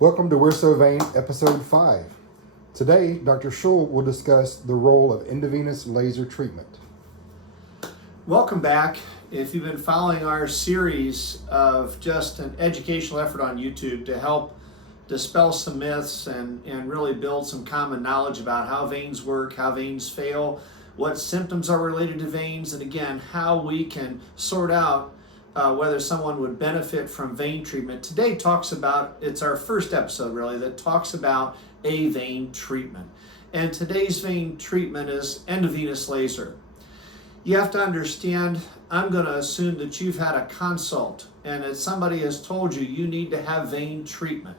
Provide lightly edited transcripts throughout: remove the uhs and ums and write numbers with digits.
Welcome to We're So Vain, Episode 5. Today, Dr. Schul will discuss the role of EndoVenous Laser Treatment. Welcome back. If you've been following our series of just an educational effort on YouTube to help dispel some myths and really build some common knowledge about how veins work, how veins fail, what symptoms are related to veins, and again, how we can sort out whether someone would benefit from vein treatment. Today talks about, it's our first episode really, that talks about a vein treatment. And today's vein treatment is EndoVenous laser. You have to understand, I'm going to assume that you've had a consult and that somebody has told you you need to have vein treatment.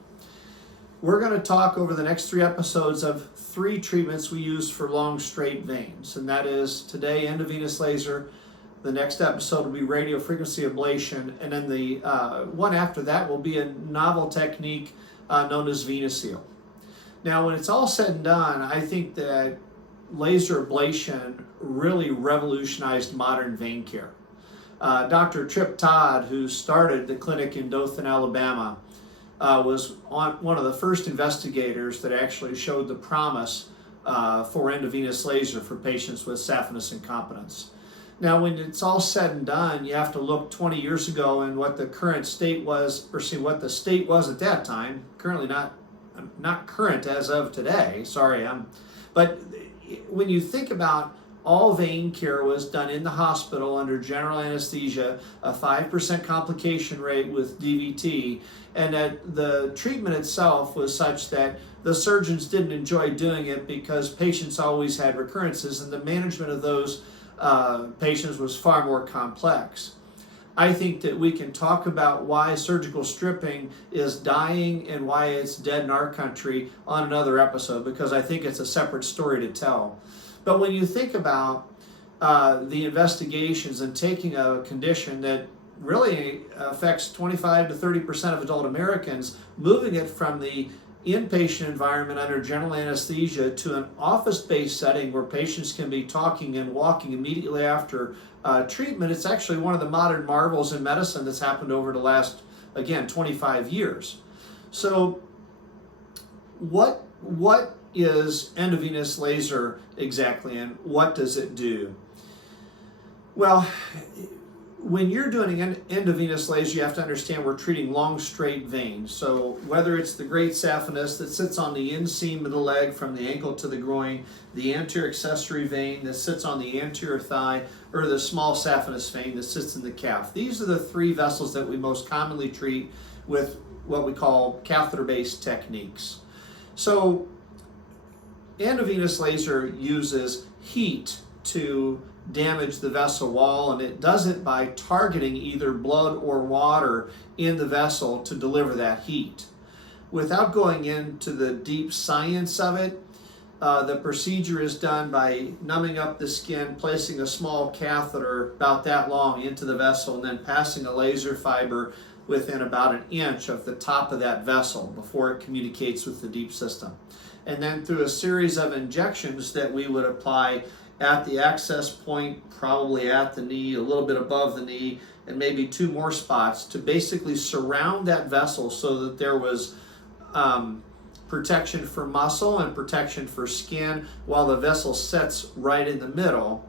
We're going to talk over the next 3 episodes of 3 treatments we use for long straight veins. And that is today EndoVenous laser. The next episode will be radio frequency ablation, and then the one after that will be a novel technique known as VenaSeal. Now, when it's all said and done, I think that laser ablation really revolutionized modern vein care. Dr. Trip Todd, who started the clinic in Dothan, Alabama, was one of the first investigators that actually showed the promise for EndoVenous laser for patients with saphenous incompetence. Now, when it's all said and done, you have to look 20 years ago and what the current state was, or see what the state was at that time. Currently not current as of today. Sorry, but when you think about all vein care was done in the hospital under general anesthesia, a 5% complication rate with DVT, and that the treatment itself was such that the surgeons didn't enjoy doing it because patients always had recurrences, and the management of those patients was far more complex. I think that we can talk about why surgical stripping is dying and why it's dead in our country on another episode, because I think it's a separate story to tell. But when you think about the investigations and taking a condition that really affects 25 to 30% of adult Americans, moving it from the inpatient environment under general anesthesia to an office-based setting where patients can be talking and walking immediately after treatment, it's actually one of the modern marvels in medicine that's happened over the last, again, 25 years. So what is EndoVenous laser exactly, and what does it do? Well, when you're doing EndoVenous laser, you have to understand we're treating long straight veins. So whether it's the great saphenous that sits on the inseam of the leg from the ankle to the groin, the anterior accessory vein that sits on the anterior thigh, or the small saphenous vein that sits in the calf. These are the 3 vessels that we most commonly treat with what we call catheter-based techniques. So EndoVenous laser uses heat to damage the vessel wall, and it does it by targeting either blood or water in the vessel to deliver that heat. Without going into the deep science of it, the procedure is done by numbing up the skin, placing a small catheter about that long into the vessel, and then passing a laser fiber within about an inch of the top of that vessel before it communicates with the deep system. And then through a series of injections that we would apply at the access point, probably at the knee, a little bit above the knee, and maybe 2 more spots to basically surround that vessel so that there was protection for muscle and protection for skin while the vessel sits right in the middle.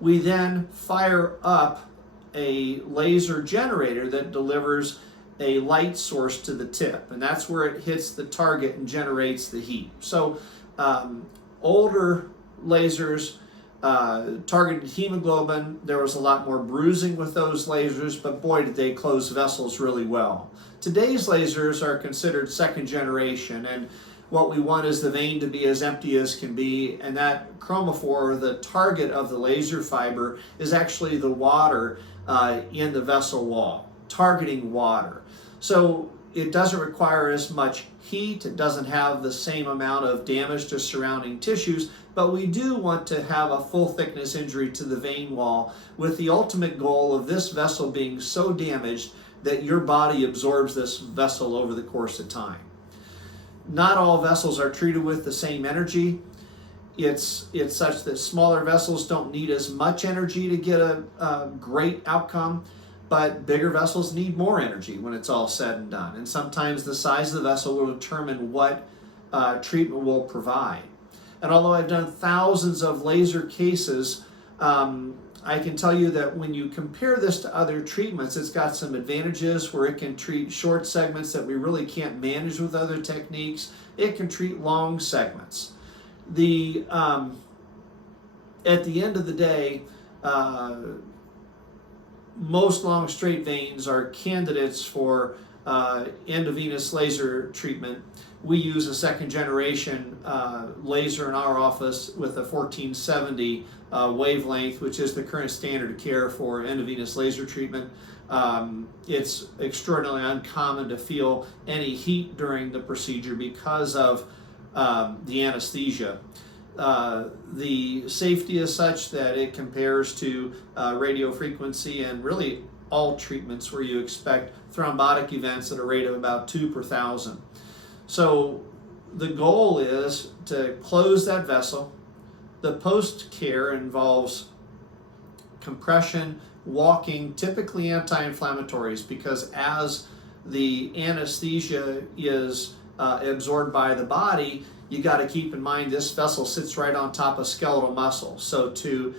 We then fire up a laser generator that delivers a light source to the tip, and that's where it hits the target and generates the heat. So older lasers targeted hemoglobin. There was a lot more bruising with those lasers, but boy, did they close vessels really well. Today's lasers are considered second generation, and what we want is the vein to be as empty as can be, and that chromophore, the target of the laser fiber, is actually the water in the vessel wall, targeting water. So it doesn't require as much heat, it doesn't have the same amount of damage to surrounding tissues, but we do want to have a full thickness injury to the vein wall with the ultimate goal of this vessel being so damaged that your body absorbs this vessel over the course of time. Not all vessels are treated with the same energy. It's such that smaller vessels don't need as much energy to get a great outcome. but bigger vessels need more energy when it's all said and done. And sometimes the size of the vessel will determine what treatment will provide. And although I've done thousands of laser cases, I can tell you that when you compare this to other treatments, it's got some advantages where it can treat short segments that we really can't manage with other techniques. It can treat long segments. At the end of the day, most long straight veins are candidates for EndoVenous laser treatment. We use a second generation laser in our office with a 1470 wavelength, which is the current standard of care for EndoVenous laser treatment. It's extraordinarily uncommon to feel any heat during the procedure because of the anesthesia. The safety is such that it compares to radio frequency and really all treatments where you expect thrombotic events at a rate of about 2 per 1,000. So the goal is to close that vessel. The post-care involves compression, walking, typically anti-inflammatories, because as the anesthesia is absorbed by the body, you got to keep in mind this vessel sits right on top of skeletal muscle. So to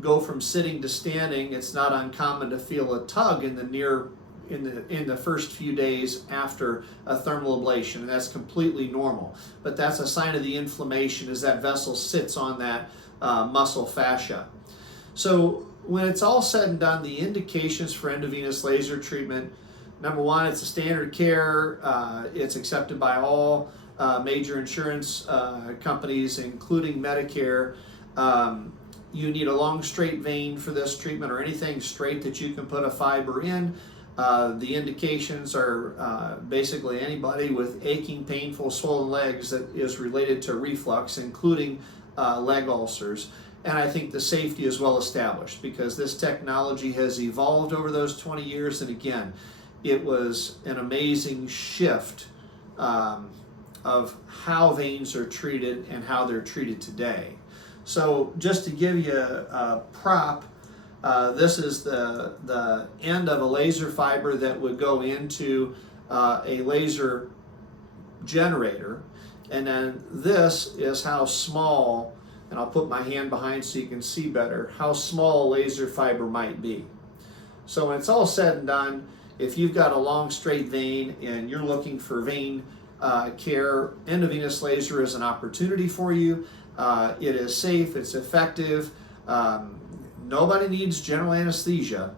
go from sitting to standing, it's not uncommon to feel a tug in the first few days after a thermal ablation, and that's completely normal. But that's a sign of the inflammation as that vessel sits on that muscle fascia. So when it's all said and done, the indications for EndoVenous laser treatment: number one, it's a standard care. It's accepted by all major insurance companies, including Medicare. You need a long straight vein for this treatment, or anything straight that you can put a fiber in. The indications are basically anybody with aching, painful, swollen legs that is related to reflux, including leg ulcers. And I think the safety is well established because this technology has evolved over those 20 years. And again, it was an amazing shift of how veins are treated and how they're treated today. So just to give you a prop, this is the end of a laser fiber that would go into a laser generator. And then this is how small, and I'll put my hand behind so you can see better, how small a laser fiber might be. So when it's all said and done, if you've got a long straight vein and you're looking for vein care, EndoVenous laser is an opportunity for you. It is safe, it's effective. Nobody needs general anesthesia,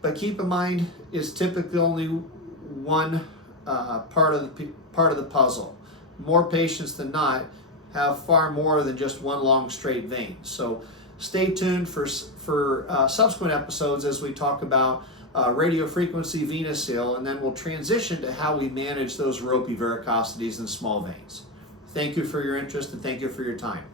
but keep in mind it's typically only one part of the puzzle. More patients than not have far more than just one long straight vein. So stay tuned for subsequent episodes as we talk about radiofrequency venous seal, and then we'll transition to how we manage those ropey varicosities and small veins. Thank you for your interest and thank you for your time.